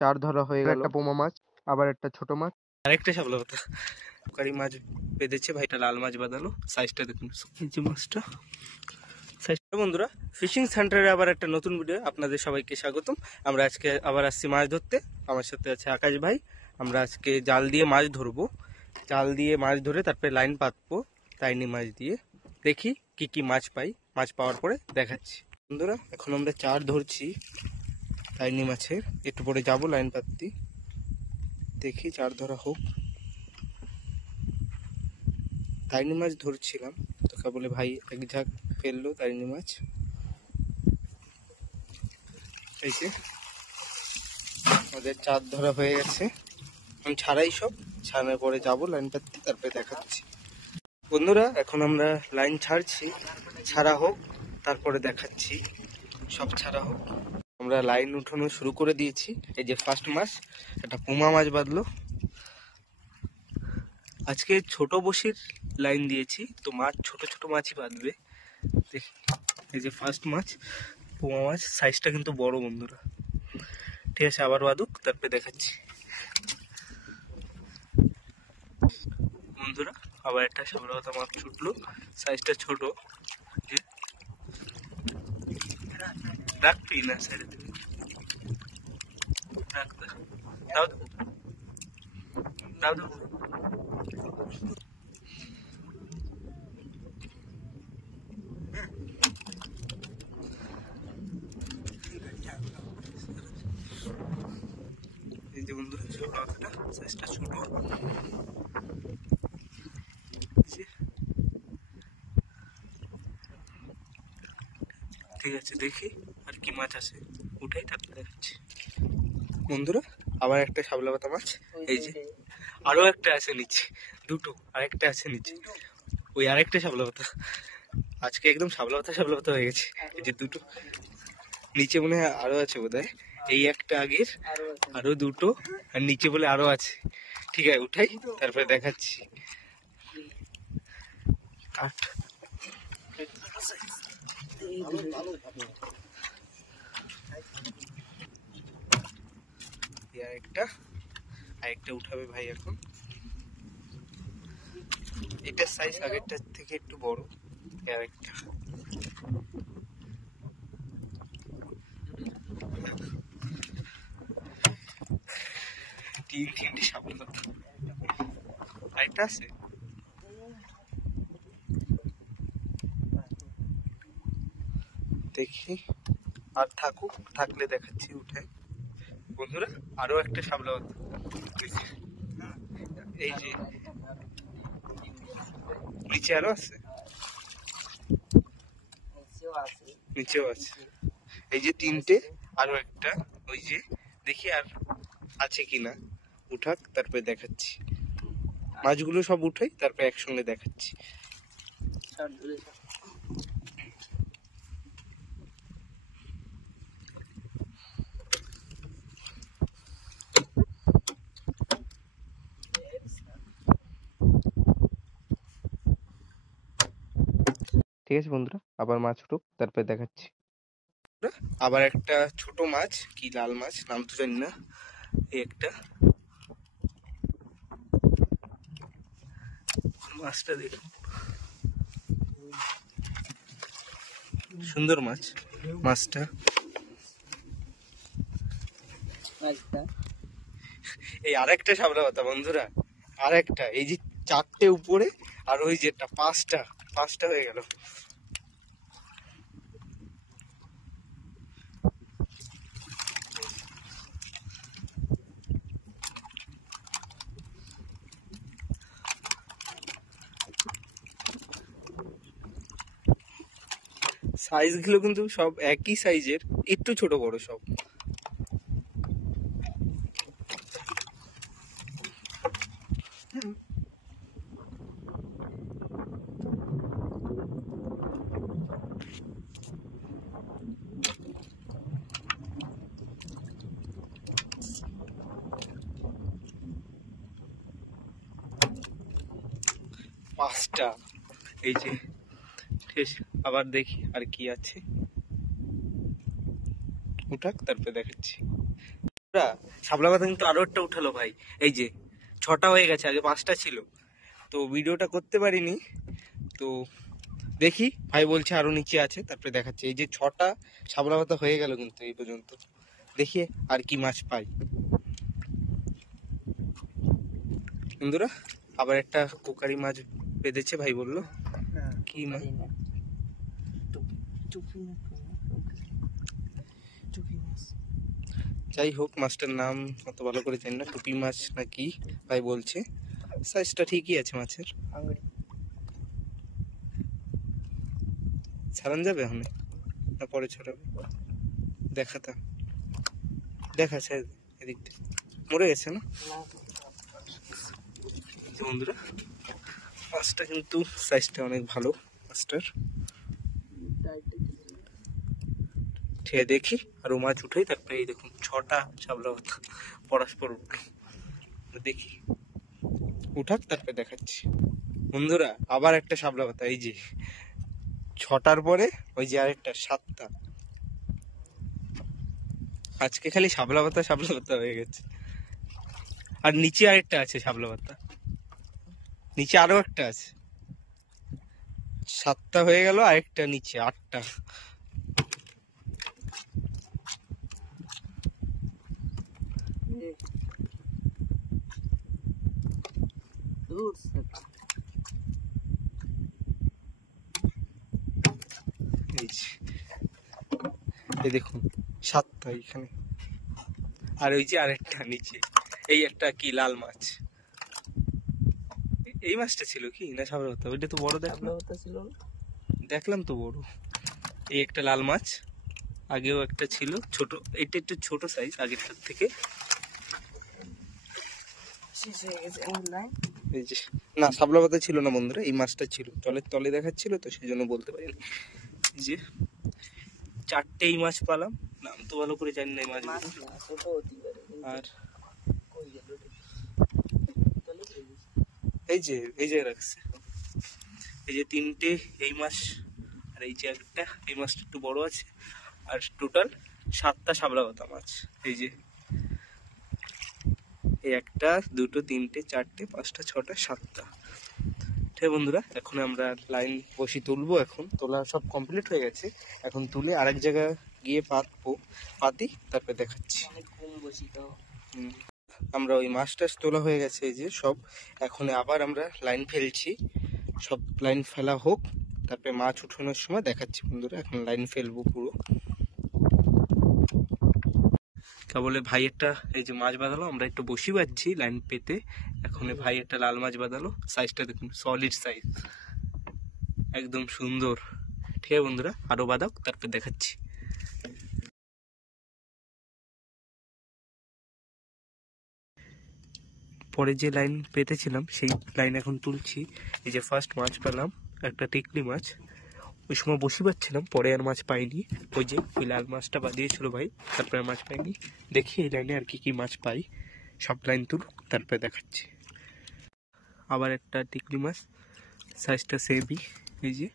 চার ধরা হয়ে গেল, একটা পোমা মাছ, আবার একটা ছোট মাছ, আরেকটা শাপলা পাতা কারি মাছ বেঁধেছে ভাইটা, লাল মাছ বাঁধালো। সাইজটা দেখুন, এই যে মাছটা সাইজটা। বন্ধুরা, ফিশিং সেন্টারে আবার একটা নতুন ভিডিও আপনাদের সবাইকে স্বাগতম। আমরা আজকে আবার আসছি মাছ ধরতে। আমার সাথে আছে আকাশ ভাই। আমরা আজকে জাল দিয়ে মাছ ধরবো। জাল দিয়ে মাছ ধরে তারপরে লাইন পাতবো তাইনি মাছ দিয়ে। দেখি কি কি মাছ পাই, মাছ পাওয়ার পরে দেখাচ্ছি। বন্ধুরা, এখন আমরা চার ধরছি তাইনি মাছের। একটু পরে যাবো লাইন পাততে, দেখি চার ধরা হোক। তাইনি মাছ ধরছিলাম তোকে বলে ভাই এক ঝাঁক ফেললো তাইনি মাছ। এই যে আমাদের চার ধরা হয়ে গেছে। আমি ছাড়াই সব ছাড়ানোর পরে যাবো লাইন পাততে, তারপরে দেখাচ্ছি। বন্ধুরা, এখন আমরা লাইন ছাড়ছি, ছাড়া হোক তারপরে দেখাচ্ছি। সব ছাড়া হোক। আমরা লাইন উঠানো শুরু করে দিয়েছি। এই যে ফার্স্ট মাছ, একটা পুমা মাছ বাঁধলো। আজকে ছোট বসির লাইন দিয়েছি, তো মাছ ছোট ছোট মাছই বাঁধবে। দেখি, এই যে ফার্স্ট মাছ পুমা মাছ, সাইজটা কিন্তু বড় বন্ধুরা। ঠিক আছে, আবার বাঁধুক তারপরে দেখাচ্ছি। বন্ধুরা, আবার একটা শাপলা পাতা মাছ ছুটলো, সাইজটা ছোট। রাখবি না সাইডে থেকে, রাখতে দাও দাও দাও। এই যে বন্ধুরা, শাপলা পাতাটা সাইজটা ছোট। ঠিক আছে, দেখি আর কি মাছ আছে, উঠাই তারপরে দেখাচ্ছি। বন্ধুরা, আবার একটা শাপলা পাতা মাছ। এই যে আরো একটা আছে নিচে, দুটো আরেকটা আছে নিচে। ওই আরেকটা শাপলা পাতা। আজকে একদম শাপলা পাতা হয়ে গেছে। এই যে দুটো নিচে, মনে হয় আরো আছে বোধহয়। এই একটা আগের, আরো দুটো, আর নিচে বলে আরো আছে। ঠিক আছে, উঠাই তারপরে দেখাচ্ছি। কাঠ আরেকটা উঠাবে ভাই এখন। এটার সাইজ আগেরটার থেকে একটু বড়। আরেকটা তিনটে শাপলা পাতা, আরেকটা আছে। দেখি আর থাকুক, থাকলে দেখাচ্ছি উঠে। বন্ধুরা, আরো একটা শাপলা পাতা। এই যে নিচে আরো আছে, নিচেও আছে। এই যে তিনটে, আরো একটা। ওই যে দেখি আর আছে কিনা, উঠাক তারপরে দেখাচ্ছি। মাছগুলো সব উঠাই তারপরে একসঙ্গে দেখাচ্ছি। ঠিক আছে বন্ধুরা, আবার মাছ উঠুক তারপরে দেখাচ্ছি। আবার একটা ছোট মাছ, কি লাল মাছ নাম তো জানি না। এই একটা মাছটা দেখুন, সুন্দর মাছ মাছটা। এই আরেকটা শাপলা পাতা বন্ধুরা, আরেকটা। এই যে চারটে উপরে, আর ওই যেটা পাঁচটা হয়ে গেল। সাইজ গুলো কিন্তু সব একই সাইজের, একটু ছোট বড় সব। পাঁচটা, এই যে। ঠিক আছে, আবার দেখি আর কি আছে, উঠাক তারপরে দেখাচ্ছি। শাপলা পাতা কিন্তু আরো একটা উঠালো ভাই। এই যে 6টা হয়ে গেছে, আগে 5টা ছিল, তো ভিডিওটা করতে পারিনি। তো দেখি, ভাই বলছে আরো নিচে আছে, তারপরে দেখাচ্ছি। এই যে 6টা শাপলা পাতা হয়ে গেল কিন্তু এই পর্যন্ত। দেখি আর কি মাছ পাই বন্ধুরা। আবার একটা কোকারি মাছ বেঁধেছে, ভাই বললো কি মাছ, যাই হোক মাছটার নাম অত ভালো করে জানি না, টুপি মাছ না কি ভাই বলছে। সাইজটা ঠিকই আছে মাছের। ছাড়ান যাবে এখন না পরে ছড়াবে? দেখাতা দেখাচ্ছে এদিক দিয়ে মরে গেছে না বন্ধুরা। মাছটা কিন্তু সাইজটা অনেক ভালো মাছটার। ঠিক আছে, দেখি আর মাছ উঠাই, তারপরে এই দেখুন 6টা শাপলা পাতা পরস্পর উঠলো। দেখি উঠাক, তারপরে দেখাচ্ছি বন্ধুরা। আবার একটা শাপলা পাতা, এই যে 6টার পরে ওই যে আরেকটা 7টা। আজকে খালি শাপলা পাতা হয়ে গেছে। আর নিচে আরেকটা আছে শাপলা পাতা, নিচে আরো একটা আছে। 7টা হয়ে গেল, আরেকটা নিচে 8টা। এই দেখুন 7টা এখানে, আর ওই যে আরেকটা নিচে। এই একটা কি লাল মাছ, এই মাছটা ছিল কি না শাপলা পাতা? ওইটা তো বড় দেখলাম, দেখলাম তো বড়। এই একটা লাল মাছ, আগেও একটা ছিল ছোট, এটা একটু ছোট সাইজ আগেরটার থেকে। এই যে না, শাপলা পাতা ছিল না বন্ধুরা, এই মাছটা ছিল, জলের তলে দেখাচ্ছিল তো সেই জন্য বলতে পারিনি। এই যে 4টে এই মাছ পালাম, নাম তো ভালো করে জানি না এই মাছ। আর এই যে রাখছে, এই যে 3টে এই মাছ, আর এই যে একটা, এই মাছটা একটু বড় আছে। আর টোটাল 7টা শাপলা পাতা মাছ। এই যে এই 1টা 2টো 3টে 4টে 5টা 6টা 7টা। ঠিক আছে বন্ধুরা, এখন আমরা লাইন বসি তুলবো। এখন তোলা সব কমপ্লিট হয়ে গেছে, এখন তুলে আরেক জায়গায় গিয়ে পাতি, তারপরে দেখাচ্ছি। আমরা ওই মাছ টাছ তোলা হয়ে গেছে, এই যে সব। এখন আবার আমরা লাইন ফেলছি, সব লাইন ফেলা হোক, তারপরে মাছ উঠানোর সময় দেখাচ্ছি বন্ধুরা। এখন লাইন ফেলবো পুরো। কেবলে ভাই একটা এই যে মাছ বাঁধালো, আমরা একটু বসি পাচ্ছি লাইন পেতে। এখন ভাই একটা লাল মাছ বাঁধালো, সাইজটা দেখুন, সলিড সাইজ, একদম সুন্দর। ঠিক আছে বন্ধুরা, আরো বাঁধাক, তারপর দেখাচ্ছি। পরে যে লাইন পেতেছিলাম সেই লাইন এখন তুলছি। এই যে ফার্স্ট মাছ পেলাম, একটা টিকলি মাছ। ওই সময় বসি পাচ্ছিলাম, পরে আর মাছ পাইনি। ওই যে ওই লাল মাছটা বাঁধিয়েছিল ভাই, তারপরে আর মাছ পাইনি। দেখি এই লাইনে আর কি কি মাছ পাই, সব লাইন তুল, তারপরে দেখাচ্ছি। আবার একটা টিকলি মাছ, সাইজটা সেমই। এই যে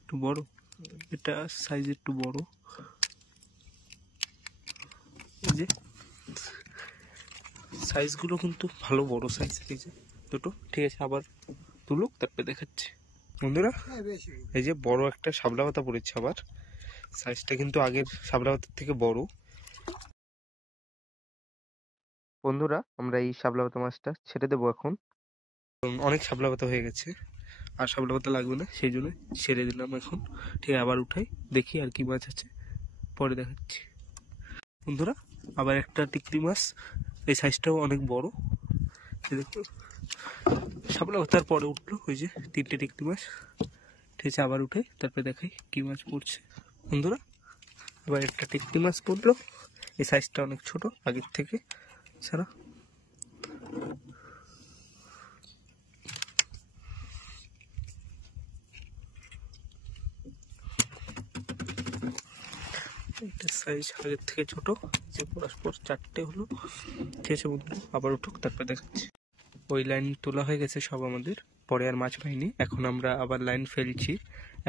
একটু বড়, এটা সাইজ একটু বড়। এই যে সাইজগুলো কিন্তু ভালো বড় সাইজ, এই যে দুটো। ঠিক আছে, আবার তুলুক, তারপরে দেখাচ্ছি বন্ধুরা। এই যে বড় একটা শাপলা পাতা পড়েছে, আবার সাইজটা কিন্তু আগের শাপলা পাতার থেকে বড়। বন্ধুরা, আমরা এই শাপলা পাতা মাছটা ছেড়ে দেবো এখন। অনেক শাপলা পাতা হয়ে গেছে, আর শাপলা পাতা লাগবে না, সেই জন্য ছেড়ে দিলাম এখন। ঠিক আবার উঠাই, দেখি আর কি মাছ আছে, পরে দেখাচ্ছি বন্ধুরা। আবার একটা টিকলি মাছ, এই সাইজটাও অনেক বড়। দেখো শাপলা পাতার পরে উঠলো, ওই যে 3টে টিকলি মাছ। ঠিক আছে, আবার উঠে তারপরে দেখাই কি মাছ পড়ছে বন্ধুরা। আবার একটা টিকলি মাছ পড়লো, এই সাইজটা অনেক ছোট আগের থেকে ছাড়া। এটা সাইজ আগের থেকে ছোট, যে পরস্পর 4টে হলো। ঠিক আছে বন্ধুরা, আবার উঠুক, তারপরে দেখাচ্ছি। ওই লাইন তোলা হয়ে গেছে সব আমাদের, পরে আর মাছ পাইনি। এখন আমরা আবার লাইন ফেলছি।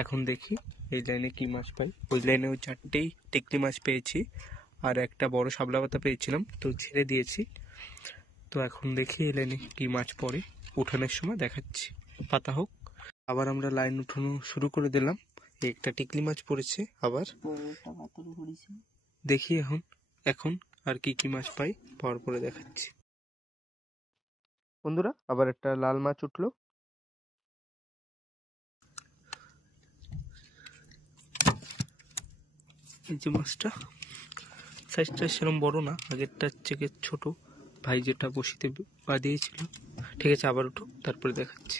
এখন দেখি এই লাইনে কি মাছ পাই। ওই লাইনে ওই 4টেই টেকলি মাছ পেয়েছি, আর একটা বড় শাপলা পাতা পেয়েছিলাম, তো ছেড়ে দিয়েছি। তো এখন দেখি এই লাইনে কি মাছ পড়ে, উঠানোর সময় দেখাচ্ছি। পাতা হোক। আবার আমরা লাইন উঠানো শুরু করে দিলাম। একটা টিকলি মাছ পড়েছে আবার। দেখি এখন এখন আর কি কি মাছ পাই, পাওয়ার পরে দেখাচ্ছি। বন্ধুরা আবার একটা লাল মাছ উঠলো। এই যে মাছটা, সাইজটা সেরকম বড় না, আগেরটার থেকে ছোট। ভাই যেটা বসিতে দিয়েছিল। ঠিক আছে, আবার উঠো, তারপরে দেখাচ্ছি।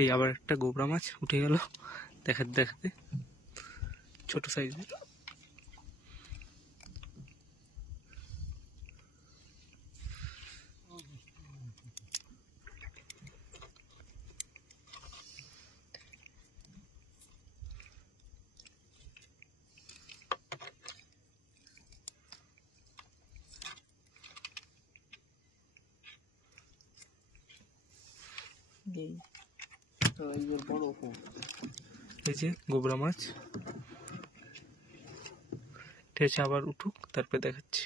এই আবার একটা গোবরা মাছ উঠে গেল দেখাতে দেখাতে, ছোট সাইজের। এই যে গোবরা মাছ। ঠিক আছে, আবার উঠুক, তারপরে দেখাচ্ছি।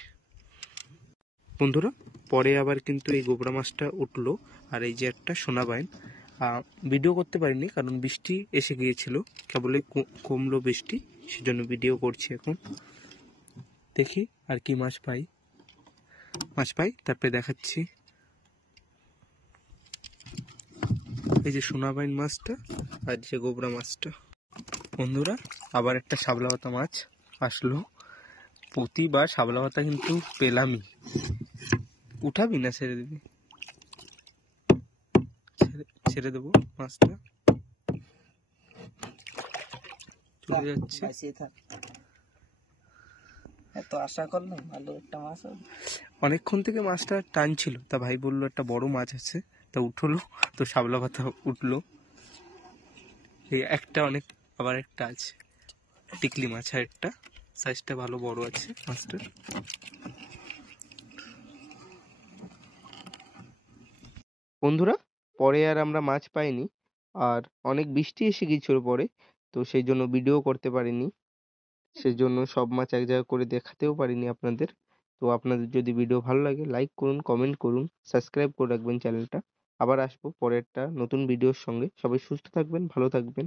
বন্ধুরা পরে আবার কিন্তু এই গোবরা মাছটা উঠলো। আর এই যে একটা সোনা বাইন, ভিডিও করতে পারিনি কারণ বৃষ্টি এসে গিয়েছিল, কেবলই কমলো বৃষ্টি, সেজন্য ভিডিও করছি এখন। দেখি আর কি মাছ পাই তারপরে দেখাচ্ছি। এই যে সোনা বাইন মাছটা আর যে গোবরা মাছটা। বন্ধুরা আবার একটা শাপলা পাতা মাছ আসলো। প্রতিবার শাপলা পাতা কিন্তু পেলামই। উঠাবি না ছেড়ে দিবি? ছেড়ে দেবো মাছটা, চলে যাচ্ছে। এত আশা করলাম ভালো একটা মাছ হবে। অনেকক্ষণ থেকে মাছটা টানছিল, তা ভাই বললো একটা বড় মাছ আছে, তা উঠলো, তো শাপলা পাতা উঠলো। এই একটা অনেক, আবার একটা আছে টিকলি মাছ, আর একটা সাইজটা ভালো বড় আছে মাছটার। বন্ধুরা পরে আর আমরা মাছ পাইনি, আর অনেক বৃষ্টি এসে গিয়েছিল পরে, তো সেই জন্য ভিডিও করতে পারিনি। সেজন্য সব মাছ এক জায়গায় করে দেখাতেও পারিনি আপনাদের। তো আপনাদের যদি ভিডিও ভালো লাগে লাইক করুন, কমেন্ট করুন, সাবস্ক্রাইব করে রাখবেন চ্যানেলটা। আবার আসবো পরে একটা নতুন ভিডিওর সঙ্গে। সবাই সুস্থ থাকবেন, ভালো থাকবেন।